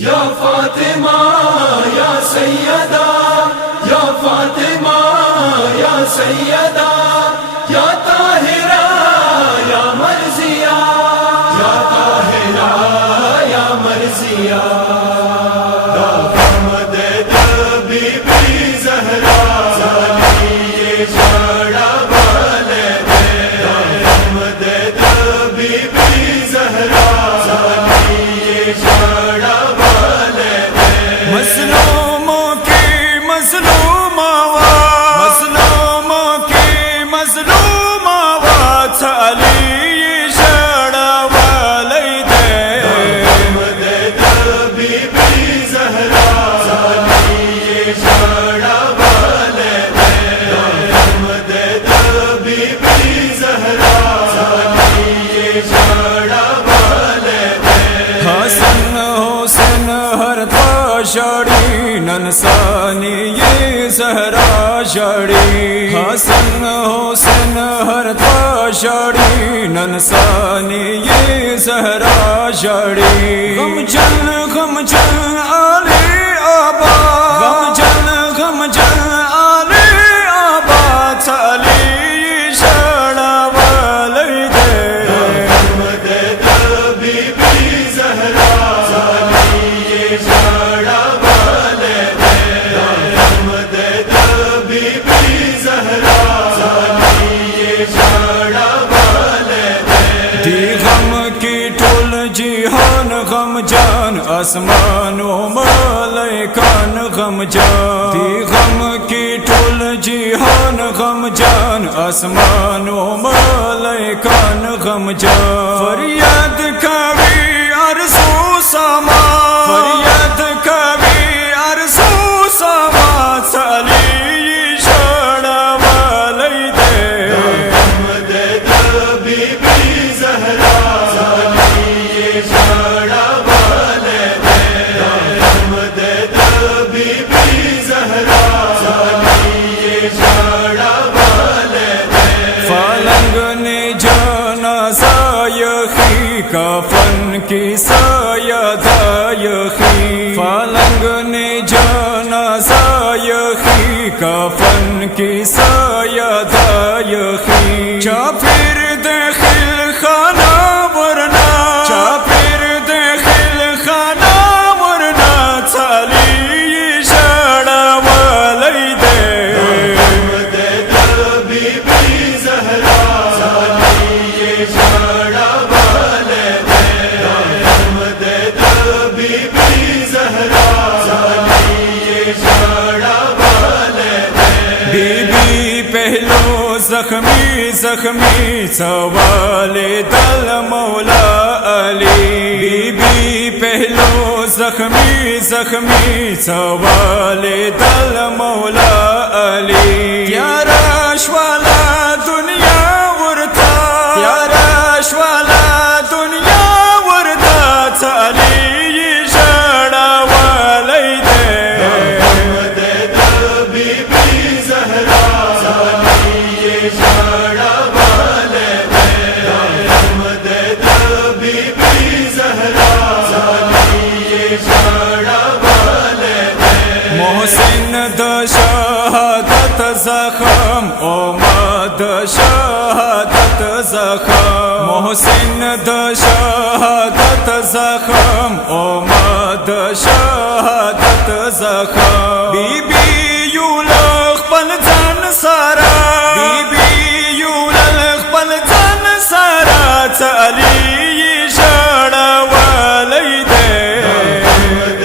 یا فاطمہ یا سیدہ، یا فاطمہ یا سیدہ، یا طاہرہ یا مرضیہ، یا طاہرہ یا مرضیہ، دامد بی بی زہرا سالی جڑا والے دامد بی بی زہرا سالی جڑا مظلوموں کی مظلوم آواز، مظلوموں کی مظلوم آواز، علی شڑا والی دے دامد بی بی زہرا سالی شڑا والے دامد بی بی زہرا سالی شڑا والے حسن حسین ہر شڑی ننسانی یہ زہرا شڑی، حسن حسین ہر شڑی ننسانی یہ زہرا شڑی، غم جن علی آباد، غم جن علی آباد، علی شڑا والی دے دامد بی بی زہرا سالی شڑا والے دامد بی بی زہرا سالی شڑا والے دی غم کی ٹول جہان غم جان، آسمان و ملائکان غم جان، دی غم کی ٹول جہان غم جان، آسمان و ملائکان غم جان، فریاد کبھی ارزو ساما، فریاد کبھی ارزو ساما، علی شڑا والی دے دامد بی بی زہرا سالی شڑا والے دامد بی بی زہرا سالی شڑا والے فالنگ نے جنازہ یخی، کفن کی سایہ یخی، فالنگ نے جنازہ یخی، کفن کی سایہ یخی، چاپیر داخل خانہ ورنہ، چاپیر داخل خانہ ورنہ، علی شڑا والی دے دامد بی بی زہرا سالی شڑا والے دامد بی بی زہرا سالی شڑا والے بی بی پہلو زخمی زخمی، سوال دل مولا علی، بی بی پہلو زخمی زخمی، سوال دل مولا علی، یاراش والا دنیا ورتا، یاراش والا دنیا ورتا، علی شڑا والی دے دامد بی بی زہرا سالی شڑا والے دامد بی بی زہرا سالی شڑا والے محسن د شہادت زخم، امید شہادت زخم، محسن د شہادت زخم، امید شہادت زخم، بی بی یولخ پل جان سارا، بی بی یولخ پل جان سارا، علی شڑا والی دے دامد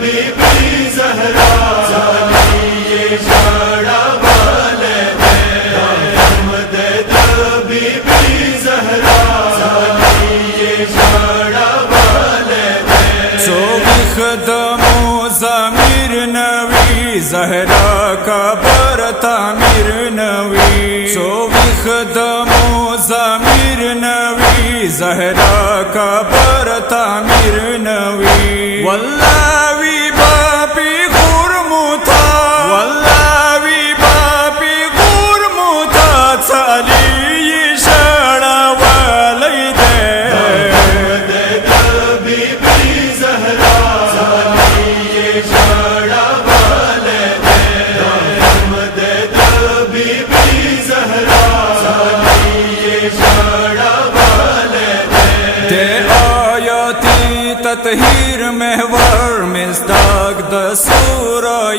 بی بی زہرا سالی شڑا والے دامد بی بی زہرا سالی شڑا والے چوبیخ دمو ضمیر نوی، زہرا کا بر تعمیر نوی، چوبیخ دمو ضمیر نوی، زہرا کا بر تعمیر نوی، واللہ وی باپی غرموتا، واللہ وی باپی غرموتا، علی شڑا والی دے دامد بی بی زہرا تطہیر محور مصداق د سورہ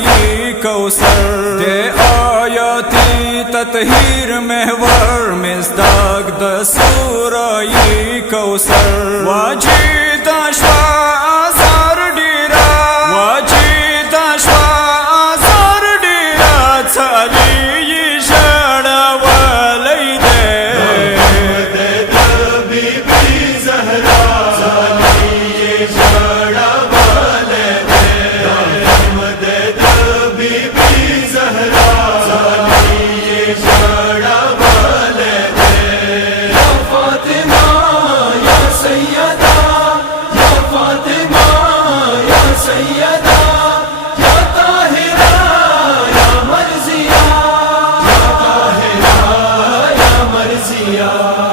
کوثر دے آیاتی تطہیر محور مصداق د سورہ کوثر واجد اشوا آزار ڈیرا واجد اشوا آزار ڈیرا چالی شڑا والی دے یا